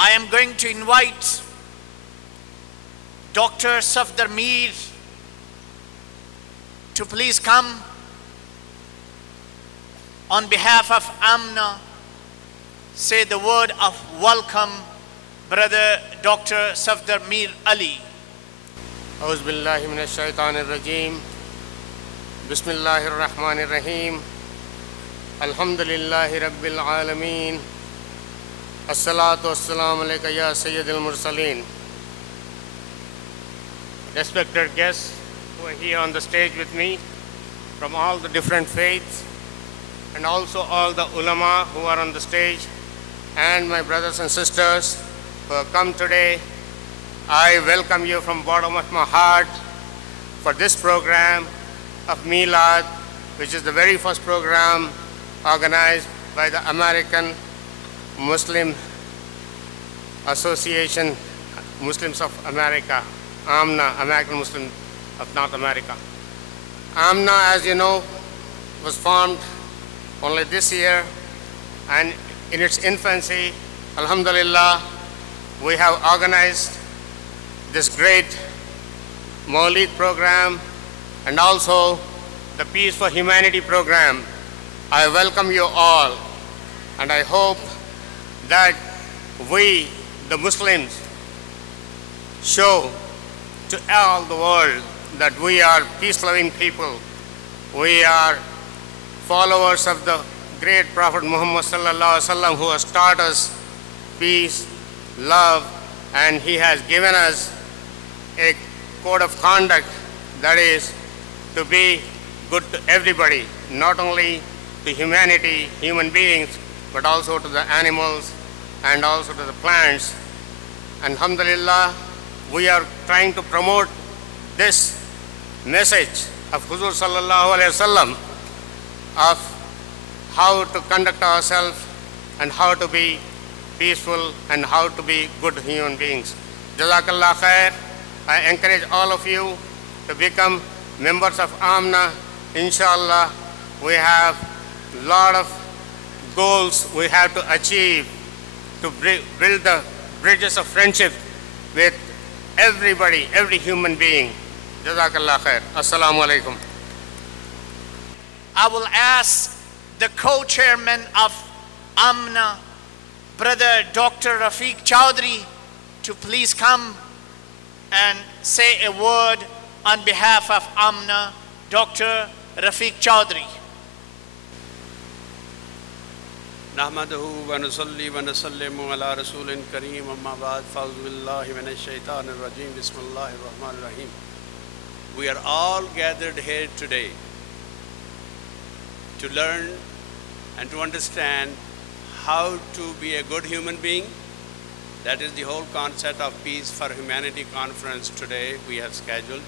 I am going to invite Dr. Safdar Mir to please come on behalf of Amna, say the word of welcome, Brother Dr. Safdar Mir Ali. أعوذ بالله من الشيطان الرجيم بسم الله الرحمن الرحيم الحمد لله رب العالمين الصلاة والسلام عليك يا سيد المرسلين. Respected guests who are here on the stage with me from all the different faiths, and also all the ulama who are on the stage, and my brothers and sisters who have come today, I welcome you from the bottom of my heart for this program of milad, which is the very first program organized by the American Muslim Association, Muslims of America, AMNA, American Muslim of North America. AMNA, as you know, was formed only this year, and in its infancy, alhamdulillah, we have organized this great Maulid program and also the Peace for Humanity program. I welcome you all, and I hope that we, the Muslims, show to all the world that we are peace-loving people. We are followers of the great Prophet Muhammad sallallahu alaihi wasallam, who has taught us peace, love, and he has given us a code of conduct that is to be good to everybody, not only to humanity, human beings, but also to the animals and also to the plants. And alhamdulillah, we are trying to promote this message of Huzur sallallahu alaihi wasallam of how to conduct ourselves and how to be peaceful and how to be good human beings. Jazakallah khair. I encourage all of you to become members of AMNA. Inshallah, we have a lot of goals we have to achieve to build the bridges of friendship with everybody, every human being. Jazakallah khair. Assalamu alaikum. I will ask the co-chairman of AMNA, Brother Dr. Rafiq Chowdhury, to please come and say a word on behalf of AMNA. Dr. Rafiq Chowdhury. नहमदहु व नसल्ली व नसल्लिमु अला रसूलिन करीम अम्मा बाद फ़अऊज़ु बिल्लाहि मिनश शैतानिर रजीम बिस्मिल्लाहिर रहमानिर रहीम. We are all gathered here today to learn and to understand how to be a good human being. That is the whole concept of Peace for Humanity conference today we have scheduled.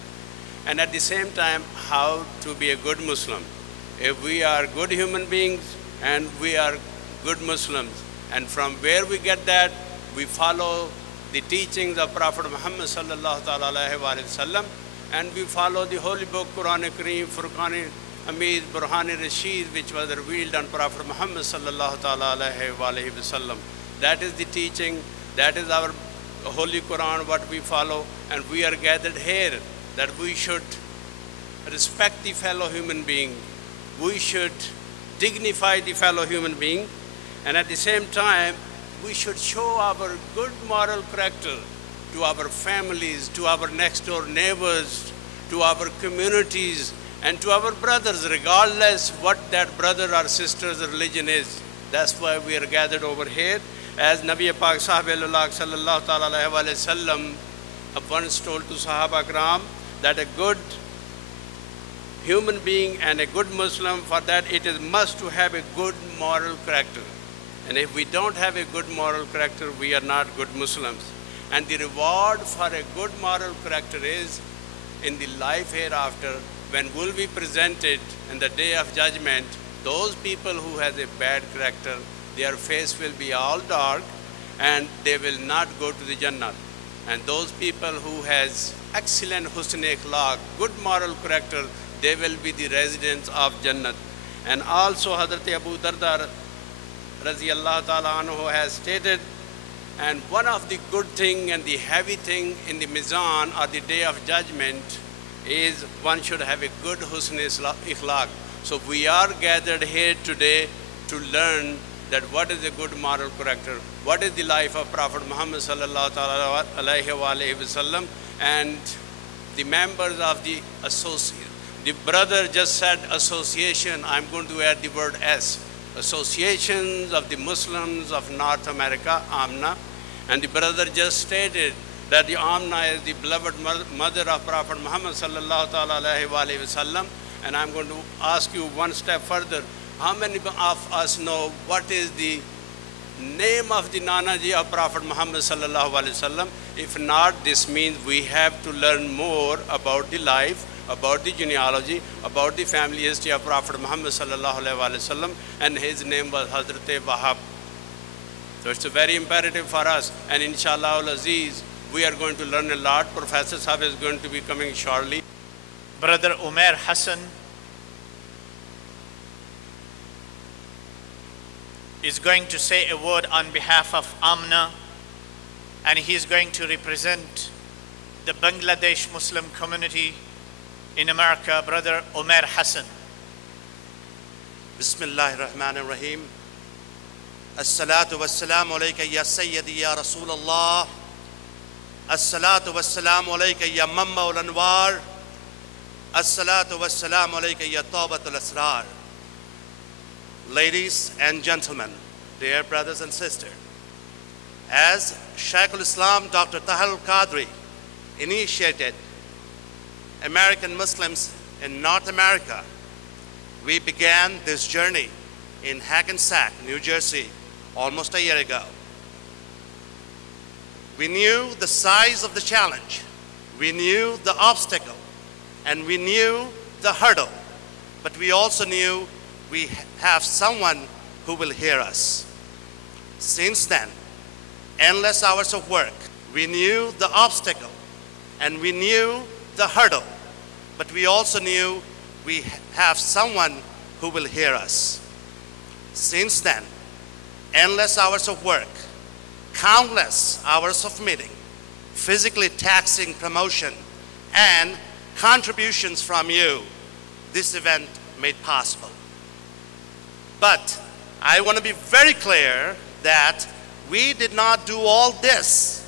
And at the same time, how to be a good Muslim. If we are good human beings and we are good Muslims, and from where we get that, we follow the teachings of Prophet Muhammad sallallahu alaihi wasallam, and we follow the holy book, Quran Kareem, Furqan Hamid, Burhan Rashid, which was revealed on Prophet Muhammad sallallahu alaihi wasallam. That is the teaching, that is our holy Quran, what we follow, and we are gathered here that we should respect the fellow human being, we should dignify the fellow human being, and at the same time, we should show our good moral character to our families, to our next door neighbors, to our communities, and to our brothers, regardless what that brother or sister's religion is. That's why we are gathered over here. As Nabi Pak sallallahu alaihi wasallam once told to Sahaba Ikram that a good human being and a good Muslim, for that it is must to have a good moral character. And if we don't have a good moral character, we are not good Muslims. And the reward for a good moral character is in the life hereafter, when we'll be presented in the day of judgment, those people who has a bad character, their face will be all dark and they will not go to the Jannah. And those people who has excellent husn akhlaq, good moral character, they will be the residents of Jannah. And also Hazrat Abu Darda Razi Allah Ta'ala anhu has stated, And one of the good thing and the heavy thing in the Mizan or the Day of Judgment is one should have a good husn ikhlaq. So we are gathered here today to learn that what is a good moral character, what is the life of Prophet Muhammad sallallahu alaihi wasallam, and the members of the association. The brother just said association. I'm going to add the word S. Associations of the Muslims of North America, AMNA. And the brother just stated that the AMNA is the beloved mother of Prophet Muhammad sallallahu alaihi wasallam. And I'm going to ask you one step further. How many of us know what is the name of the Nanaji of Prophet Muhammad sallallahu alaihi wasallam? If not, this means we have to learn more about the life, about the genealogy, about the family history of Prophet Muhammad sallallahu alaihi wasallam, and his name was Hazrat Wahab. So it's very imperative for us, and inshallah al-Aziz, we are going to learn a lot. Professor Sahib is going to be coming shortly. Brother Umair Hassan is going to say a word on behalf of AMNA, and he is going to represent the Bangladesh Muslim community in America. Brother Umair Hassan. Bismillahir Rahmanir Rahim. As-salatu was-salamu alayka ya Sayyidi ya Rasulullah. As-salatu was-salamu alayka ya Mamma ul-Anwar. As-salatu was-salamu alayka ya Tawbatul Asrar. Ladies and gentlemen, dear brothers and sisters, as Shaykh al-Islam Dr. Tahir al-Qadri initiated American Muslims in North America, we began this journey in Hackensack, New Jersey, almost a year ago. We knew the size of the challenge, we knew the obstacle, and we knew the hurdle, but we also knew we have someone who will hear us. Since then, endless hours of work, we knew the obstacle and we knew the hurdle, but we also knew we have someone who will hear us. Since then, endless hours of work, countless hours of meeting, physically taxing promotion, and contributions from you, this event made possible. But I want to be very clear that we did not do all this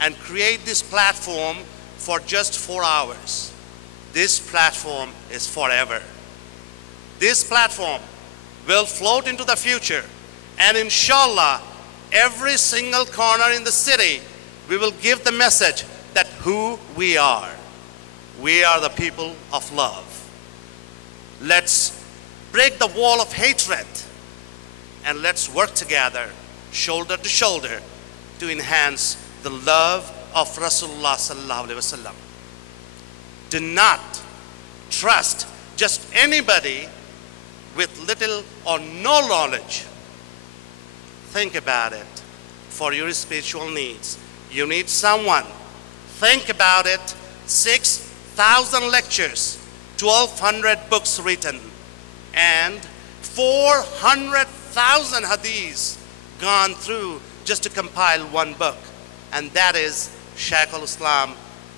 and create this platform for just 4 hours. This platform is forever. This platform will float into the future, and inshallah, every single corner in the city, we will give the message that who we are. We are the people of love. Let's break the wall of hatred, and let's work together, shoulder to shoulder, to enhance the love of Rasulullah sallallahu alaihi wasallam. Do not trust just anybody with little or no knowledge. Think about it. For your spiritual needs, you need someone. Think about it. 6,000 lectures, 1,200 books written, and 400,000 hadiths gone through just to compile one book, and that is Shaykh al-Islam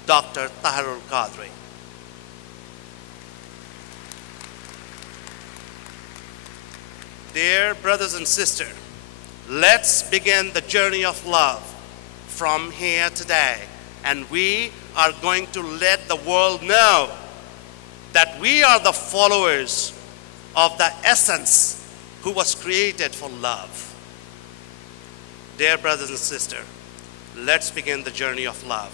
Dr. Tahir al-Qadri. Dear brothers and sisters, let's begin the journey of love from here today, and we are going to let the world know that we are the followers of the essence who was created for love. Dear brothers and sisters, let's begin the journey of love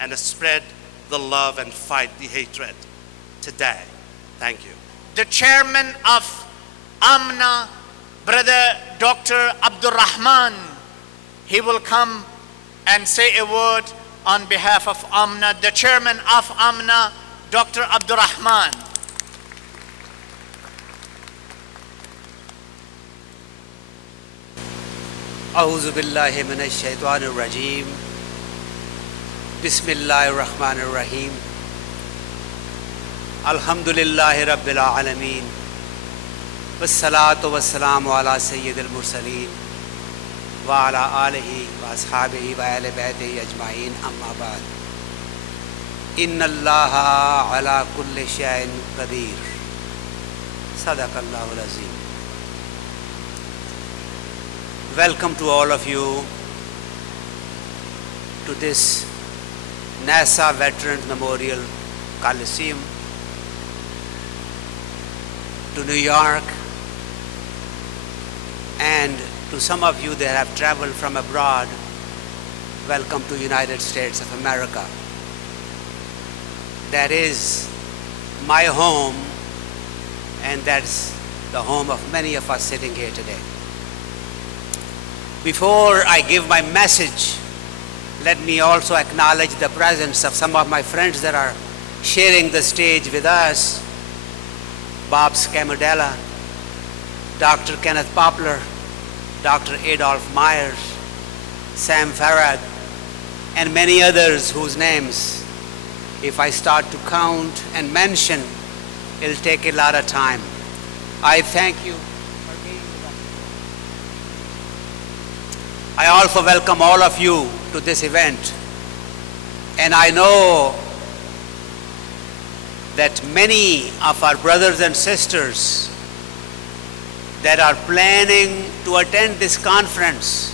and spread the love and fight the hatred today. Thank you. The chairman of AMNA, Brother Dr. Abdul Rahman, he will come and say a word on behalf of AMNA. The chairman of AMNA, Dr. Abdul Rahman. A'udhu billahi minash shaitanir rajeem. Bismillahir rahmanir rahim. Alhamdulillahi rabbil alameen. Wassalatu wassalamu ala sayyidil mursaleen. वा अला आलिहि व अस्हाबिहि व अहले बैतिहि अजमाइन अम्मा बाद इन्नल्लाहा अला कुल्लि शैइन कदीर सदक़ल्लाहुल अज़ीम. Welcome to all of you to this NASA Veterans Memorial Coliseum, to New York, and to some of you that have traveled from abroad, welcome to United States of America. That is my home, and that's the home of many of us sitting here today. Before I give my message, let me also acknowledge the presence of some of my friends that are sharing the stage with us. Bob Scamudella, Dr. Kenneth Poplar, Dr. Adolph Myers, Sam Farad, and many others whose names, if I start to count and mention, it'll take a lot of time. I thank you for being with us. I also welcome all of you to this event. And I know that many of our brothers and sisters that are planning to attend this conference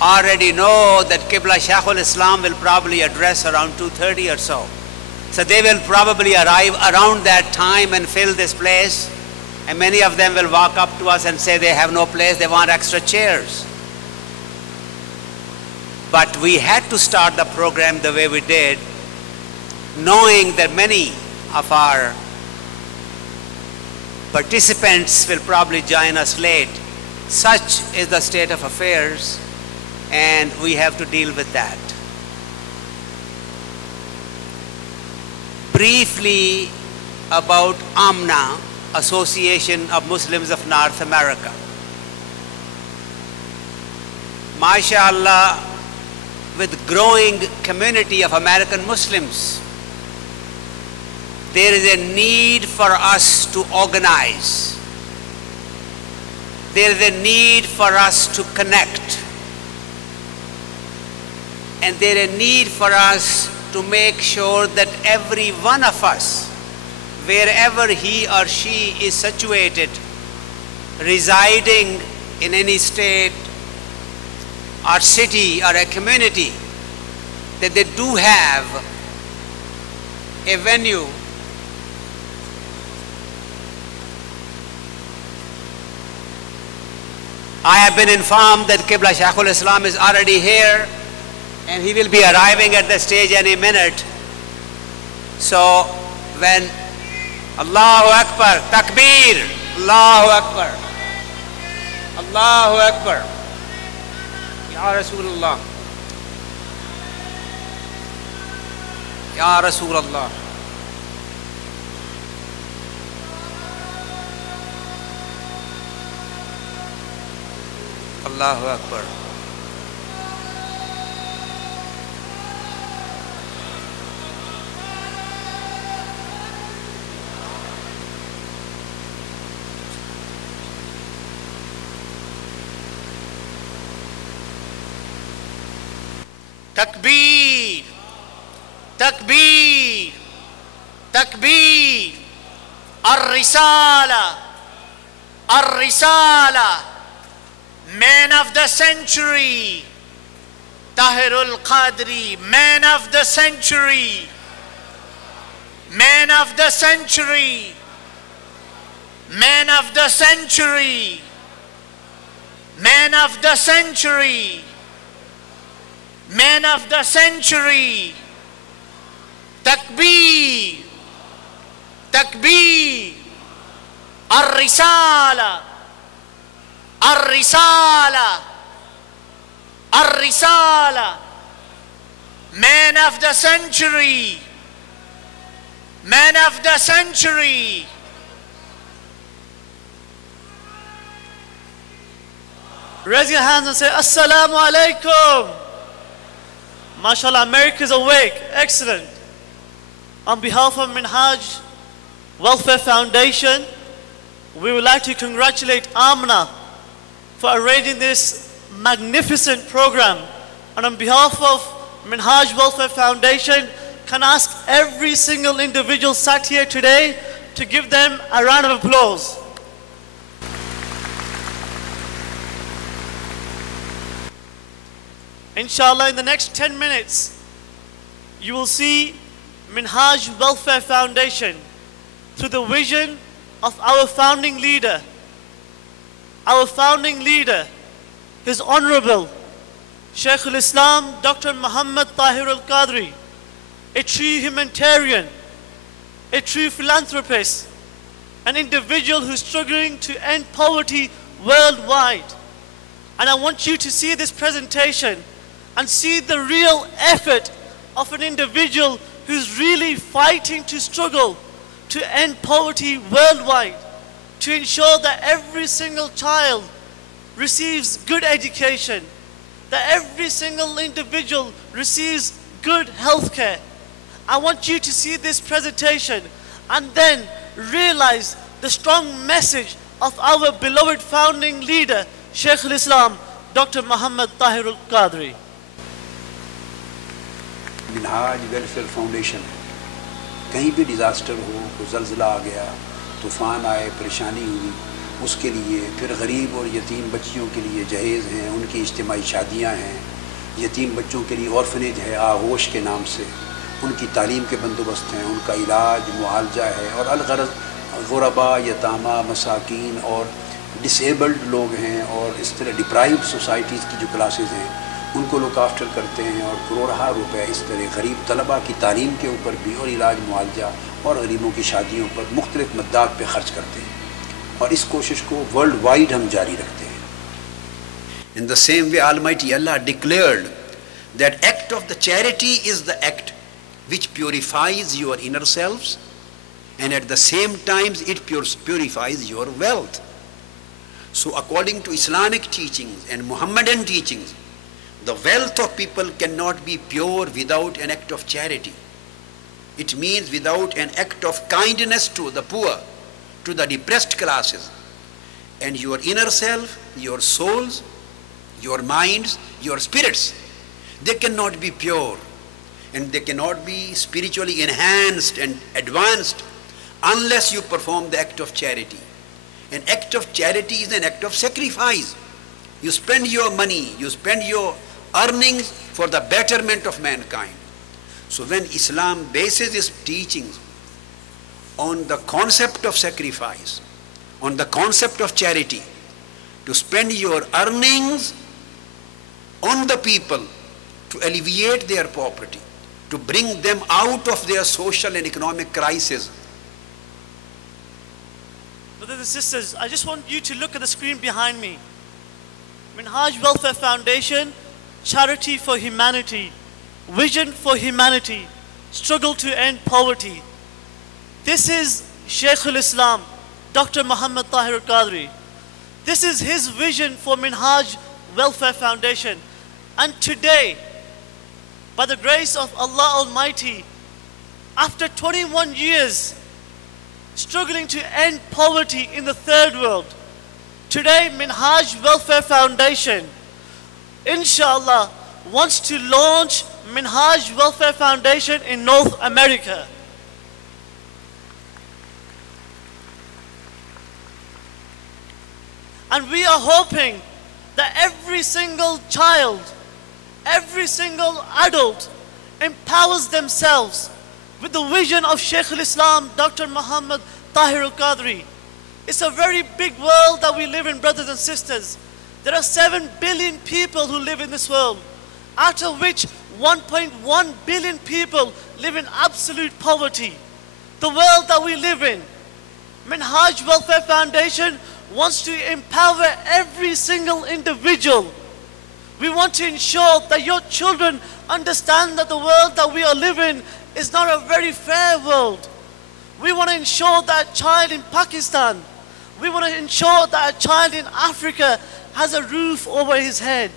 already know that Qibla Shaykhul Islam will probably address around 2:30 or so. So they will probably arrive around that time and fill this place. And many of them will walk up to us and say they have no place, they want extra chairs. But we had to start the program the way we did, knowing that many of our participants will probably join us late. Such is the state of affairs, and we have to deal with that. Briefly about AMNA, Association of Muslims of North America. MashaAllah, with growing community of American Muslims, there is a need for us to organize. There is a need for us to connect. And there is a need for us to make sure that every one of us, wherever he or she is situated, residing in any state or city or a community, that they do have a venue I have been informed that Qibla Shaykhul Islam is already here, and he will be arriving at the stage any minute. So when Allahu Akbar, Takbir, Allahu Akbar, Allahu Akbar, Ya Rasulullah, Ya Rasulullah. Allahu Akbar. Takbir, Takbir, Takbir, Ar-Risala, Ar-Risala, Man of the Century, Tahirul Qadri, Man of the Century, Man of the Century, Man of the Century, Man of the Century, Man of the Century, Takbir, Takbir, Ar-Risala, Ar-Risala, Ar-Risala, Man of the Century, Man of the Century. Raise your hands and say, Assalamu alaikum. MashaAllah, America's awake. Excellent. On behalf of Minhaj Welfare Foundation, we would like to congratulate Amna for arranging this magnificent program. And on behalf of Minhaj Welfare Foundation, can I ask every single individual sat here today to give them a round of applause. Inshallah, in the next 10 minutes, you will see Minhaj Welfare Foundation through the vision of our founding leader. Our founding leader, His Honorable Shaykh al-Islam Dr. Muhammad Tahir al-Qadri, a true humanitarian, a true philanthropist, an individual who's struggling to end poverty worldwide. And I want you to see this presentation and see the real effort of an individual who's really fighting to struggle to end poverty worldwide, to ensure that every single child receives good education, that every single individual receives good health care. I want you to see this presentation and then realize the strong message of our beloved founding leader, Shaykh al-Islam, Dr. Muhammad Tahir al-Qadri. Minhaj welfare foundation कहीं भी disaster हो, कोई ज़लज़ला आ गया, तूफ़ान आए, परेशानी हुई, उसके लिए फिर गरीब और यतीम बच्चियों के लिए जहेज़ हैं, उनकी इज्तिमाई शादियाँ हैं, यतीम बच्चों के लिए ऑर्फनेज है आगोश के नाम से, उनकी तालीम के बंदोबस्त हैं, उनका इलाज मुआलजा है, और अलगरज़ गुरबा, यतामा, मसाकीन और डिसेबल्ड लोग हैं, और इस तरह डिप्राइव्ड सोसाइटीज़ की जो क्लासेस हैं उनको लुक आफ्टर करते हैं, और करोड़ों रुपए इस तरह गरीब तलबा की तालीम के ऊपर भी और इलाज मुआलजा और गरीबों की शादियों पर मुख्तलिफ मद्दात पे खर्च करते हैं, और इस कोशिश को वर्ल्ड वाइड हम जारी रखते हैं. In the same way, Almighty Allah declared that act of the charity is the act which purifies your inner selves, and at the same time it purifies your wealth. So according to Islamic teachings and Muhammadan teachings, the wealth of people cannot be pure without an act of charity. It means without an act of kindness to the poor, to the depressed classes. And your inner self, your souls, your minds, your spirits, they cannot be pure and they cannot be spiritually enhanced and advanced unless you perform the act of charity. An act of charity is an act of sacrifice. You spend your money, you spend your earnings for the betterment of mankind. So when Islam bases its teachings on the concept of sacrifice, on the concept of charity, to spend your earnings on the people to alleviate their poverty, to bring them out of their social and economic crisis. Brothers and sisters, I just want you to look at the screen behind me. Minhaj Welfare Foundation, charity for humanity, vision for humanity, struggle to end poverty. This is Shaykh al-Islam, Dr. Muhammad Tahir al-Qadri. This is his vision for Minhaj Welfare Foundation. And today, by the grace of Allah Almighty, after 21 years struggling to end poverty in the third world, today Minhaj Welfare Foundation, inshallah, wants to launch Minhaj Welfare Foundation in North America. And we are hoping that every single child, every single adult empowers themselves with the vision of Shaykh al-Islam, Dr. Muhammad Tahir al-Qadri. It's a very big world that we live in, brothers and sisters. There are 7 billion people who live in this world, out of which 1.1 billion people live in absolute poverty. The world that we live in, Minhaj Welfare Foundation wants to empower every single individual. We want to ensure that your children understand that the world that we are living is not a very fair world. We want to ensure that a child in Pakistan, we want to ensure that a child in Africa has a roof over his head.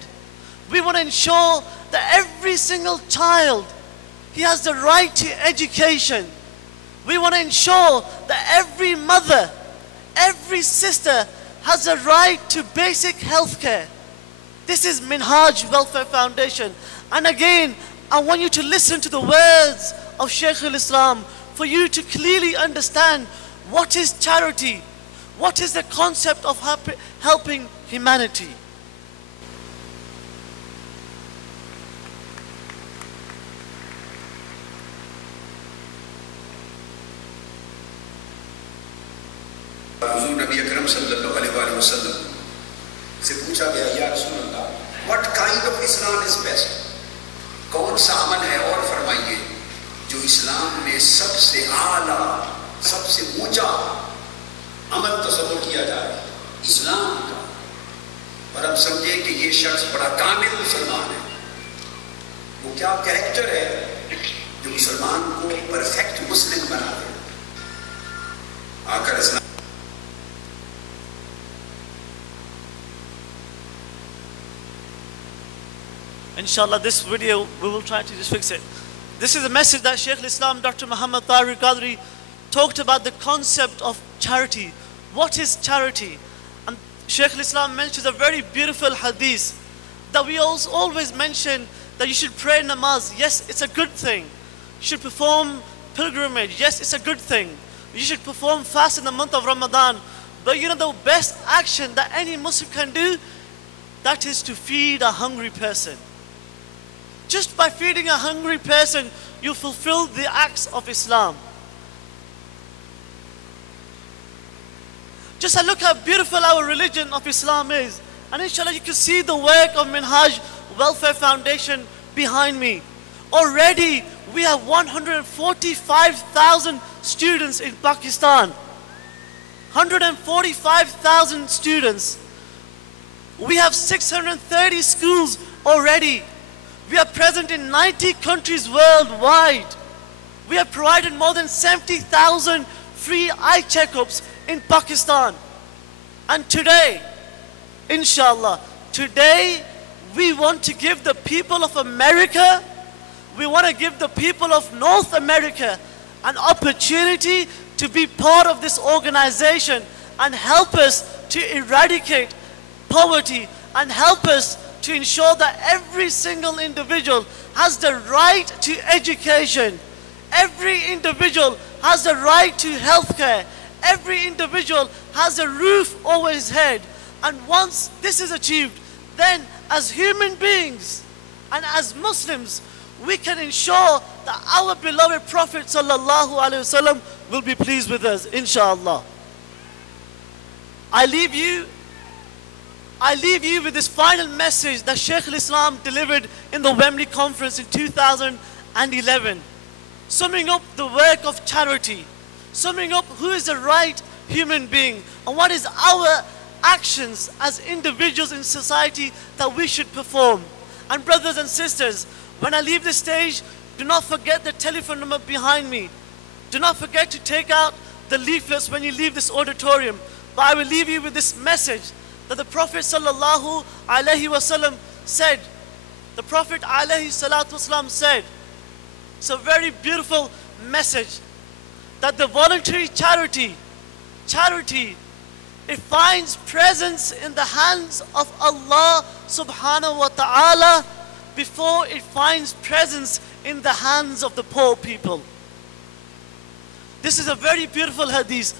We want to ensure that every single child, he has the right to education. We want to ensure that every mother, every sister has a right to basic health care. This is Minhaj Welfare Foundation. And again, I want you to listen to the words of Shaykh al-Islam for you to clearly understand what is charity, what is the concept of helping humanity. हुजूर नबी अकरम सल्लल्लाहु अलैहि वसल्लम से पूछा गया, या रसूल अल्लाह, what kind of Islam is best, कौन सा अमल है और फरमाइए जो इस्लाम में सबसे आला, सबसे ऊंचा अमल तस्वुर किया जाए इस्लाम का, और हम समझे कि ये शख्स बड़ा कामिल मुसलमान है। वो क्या कैरेक्टर है जो मुसलमान को परफेक्ट मुस्लिम बना दे। आकर इस्लाम Inshallah, this video, we will try to just fix it. This is a message that Shaykh al-Islam, Dr. Muhammad Tariq Qadri, talked about the concept of charity. What is charity? And Shaykh al-Islam mentions a very beautiful hadith that we also always mention, that you should pray namaz. Yes, it's a good thing. You should perform pilgrimage. Yes, it's a good thing. You should perform fast in the month of Ramadan. But you know the best action that any Muslim can do, that is to feed a hungry person. Just by feeding a hungry person, you fulfill the acts of Islam. Just look how beautiful our religion of Islam is. And inshallah, you can see the work of Minhaj Welfare Foundation behind me. Already, we have 145,000 students in Pakistan. 145,000 students. We have 630 schools already. We are present in 90 countries worldwide. We have provided more than 70,000 free eye checkups in Pakistan. And today, inshallah, today we want to give the people of America, we want to give the people of North America an opportunity to be part of this organization and help us to eradicate poverty and help us to ensure that every single individual has the right to education. Every individual has the right to healthcare. Every individual has a roof over his head. And once this is achieved, then as human beings and as Muslims, we can ensure that our beloved Prophet sallallahu alaihi wasallam will be pleased with us, inshallah. I leave you with this final message that Shaykh al-Islam delivered in the Wembley Conference in 2011, summing up the work of charity, summing up who is the right human being and what is our actions as individuals in society that we should perform. And brothers and sisters, when I leave the stage, do not forget the telephone number behind me. Do not forget to take out the leaflets when you leave this auditorium. But I will leave you with this message that the Prophet sallallahu alaihi wasallam said. The Prophet alaihi salatu wasallam said, it's a very beautiful message, that the voluntary charity, it finds presence in the hands of Allah subhanahu wa ta'ala before it finds presence in the hands of the poor people. This is a very beautiful hadith.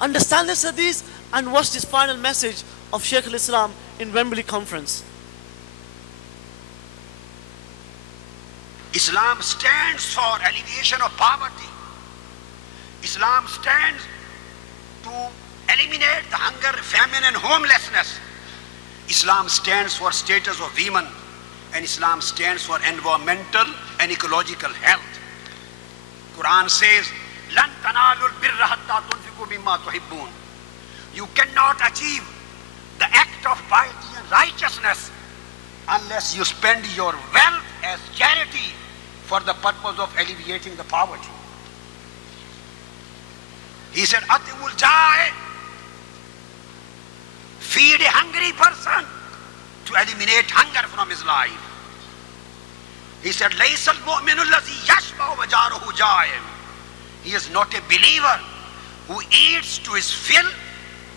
Understand this hadith and watch this final message of Shaykh al-Islam in Wembley Conference. Islam stands for alleviation of poverty. Islam stands to eliminate the hunger, famine and homelessness. Islam stands for status of women, and Islam stands for environmental and ecological health. Quran says, "Lan tanalul birra hatta tunfiqu mimma tuhibbun." You cannot achieve the act of piety and righteousness unless you spend your wealth as charity for the purpose of alleviating the poverty. He said, "Atimul ja'i," feed a hungry person to eliminate hunger from his life. He said, "Laysal mu'minu allazi yashba'u wa jaruhu ja'im." He is not a believer who eats to his fill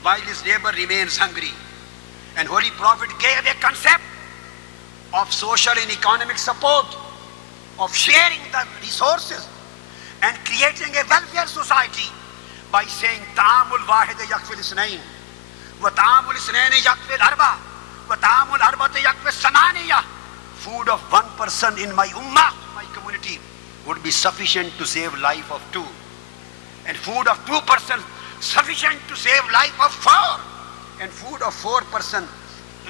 while his neighbor remains hungry. And Holy Prophet gave a concept of social and economic support, of sharing the resources and creating a welfare society by saying ta'amul wahid yakfil isnain wa ta'amul isnain yakfil arba wa ta'amul arba'at yakfil samaniya. Food of one person in my ummah, my community, would be sufficient to save life of two, and food of 2 persons sufficient to save life of 4, and food of 4 persons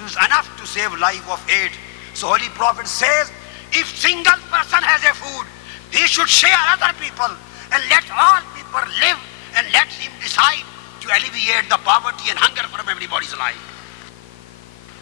is enough to save life of 8. So Holy Prophet says, if single person has a food, he should share other people and let all people live, and let him decide to alleviate the poverty and hunger from everybody's life.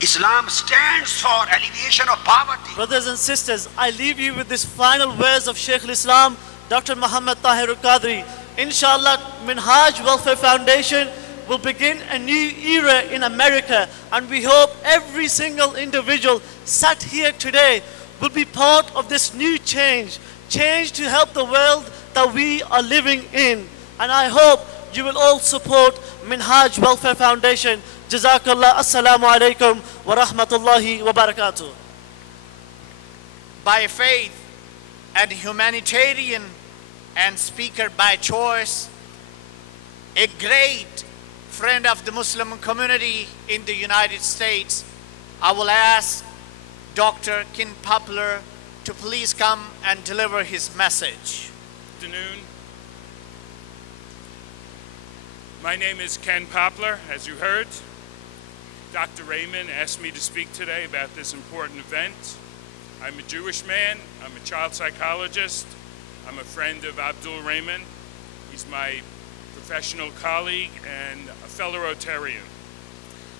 Islam stands for alleviation of poverty. Brothers and sisters, I leave you with this final words of Shaykh al-Islam, Dr. Muhammad Tahir al-Qadri. Inshallah, Minhaj Welfare Foundation will begin a new era in America, and we hope every single individual sat here today will be part of this new change to help the world that we are living in. And I hope you will all support Minhaj Welfare Foundation. Jazakallah. Assalamu alaikum wa rahmatullahi wa barakatuh. By faith and humanitarian and speaker by choice, a great friend of the Muslim community in the United States, I will ask Dr. Ken Poplar to please come and deliver his message. Good afternoon. My name is Ken Poplar, as you heard. Dr. Raymond asked me to speak today about this important event. I'm a Jewish man, I'm a child psychologist, I'm a friend of Abdul Raymond. He's my professional colleague and a fellow Rotarian.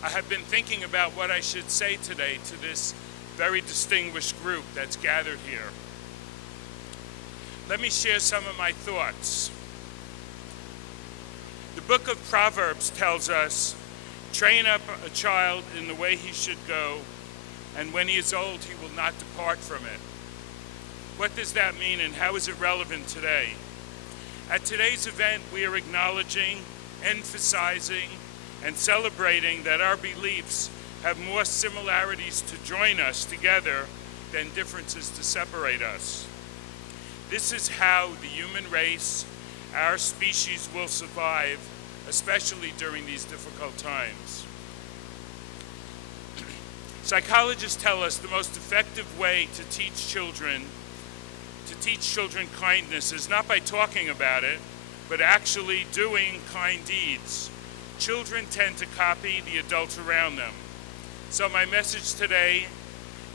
I have been thinking about what I should say today to this very distinguished group that's gathered here. Let me share some of my thoughts. The book of Proverbs tells us, train up a child in the way he should go, and when he is old, he will not depart from it. What does that mean, and how is it relevant today? At today's event, we are acknowledging, emphasizing, and celebrating that our beliefs have more similarities to join us together than differences to separate us. This is how the human race, our species, will survive, especially during these difficult times. Psychologists tell us the most effective way to teach children kindness is not by talking about it, but actually doing kind deeds. Children tend to copy the adults around them. So my message today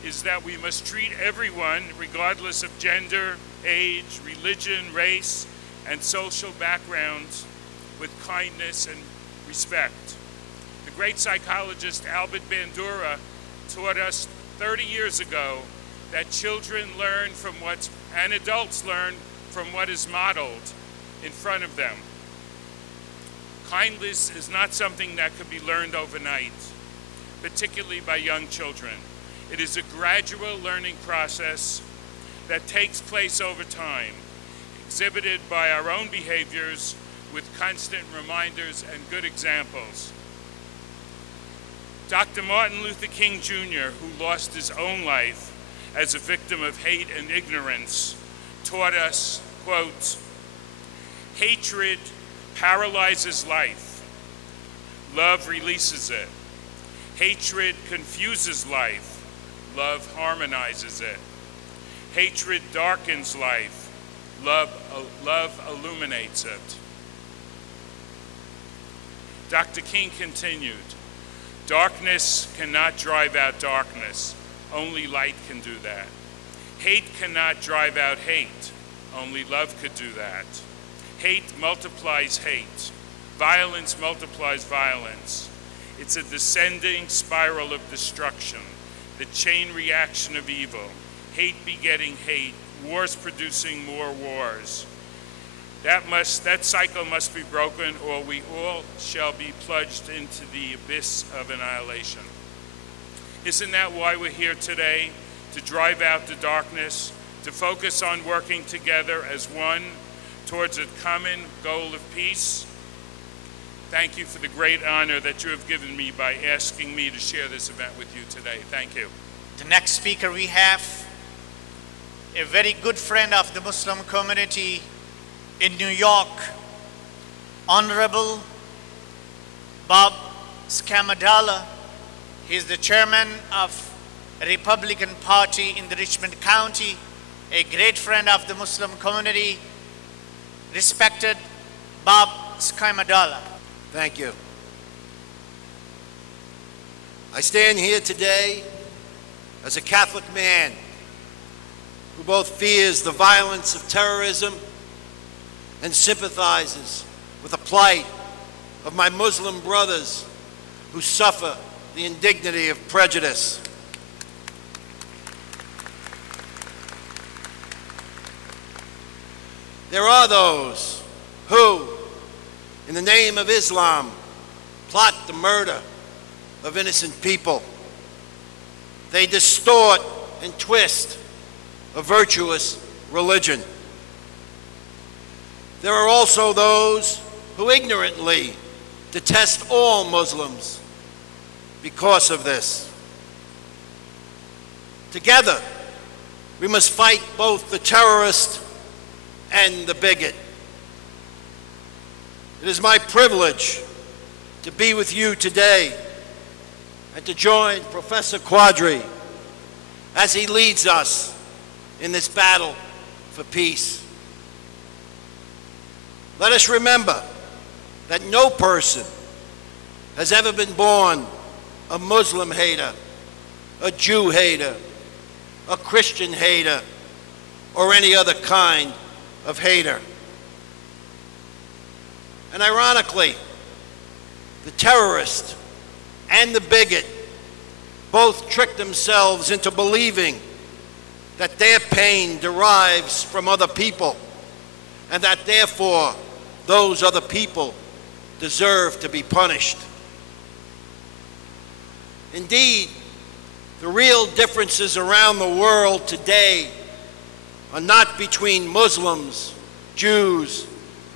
is that we must treat everyone, regardless of gender, age, religion, race, and social backgrounds, with kindness and respect. The great psychologist Albert Bandura taught us 30 years ago that children learn from and adults learn from what is modeled in front of them. Kindness is not something that could be learned overnight, particularly by young children. It is a gradual learning process that takes place over time, exhibited by our own behaviors with constant reminders and good examples. Dr. Martin Luther King Jr., who lost his own life as a victim of hate and ignorance, taught us, quote, hatred paralyzes life. Love releases it. Hatred confuses life. Love harmonizes it. Hatred darkens life. Love illuminates it. Dr. King continued, darkness cannot drive out darkness. Only light can do that. Hate cannot drive out hate. Only love could do that. Hate multiplies hate. Violence multiplies violence. It's a descending spiral of destruction, the chain reaction of evil. Hate begetting hate, wars producing more wars. That cycle must be broken, or we all shall be plunged into the abyss of annihilation. Isn't that why we're here today? To drive out the darkness, to focus on working together as one towards a common goal of peace? Thank you for the great honor that you have given me by asking me to share this event with you today. Thank you. The next speaker we have, a very good friend of the Muslim community in New York, Honorable Bob Scamadala. He is the chairman of a Republican Party in the Richmond County, a great friend of the Muslim community, respected Bob Scamadala. Thank you. I stand here today as a Catholic man who both fears the violence of terrorism and sympathizes with the plight of my Muslim brothers who suffer the indignity of prejudice. There are those who, in the name of Islam, plot the murder of innocent people. They distort and twist a virtuous religion. There are also those who ignorantly detest all Muslims because of this. Together, we must fight both the terrorist and the bigot. It is my privilege to be with you today and to join Professor Quadri as he leads us in this battle for peace. Let us remember that no person has ever been born a Muslim hater, a Jew hater, a Christian hater, or any other kind of hater. And ironically, the terrorist and the bigot both trick themselves into believing that their pain derives from other people and that therefore those other people deserve to be punished. Indeed, the real differences around the world today are not between Muslims, Jews,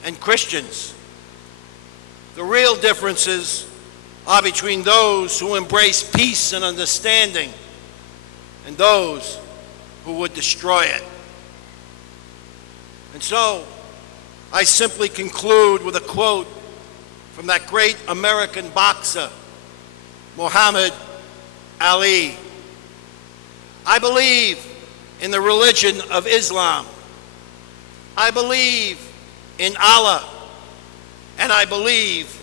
and Christians. The real differences are between those who embrace peace and understanding and those who would destroy it. And so, I simply conclude with a quote from that great American boxer, Muhammad Ali. I believe in the religion of Islam. I believe in Allah, and I believe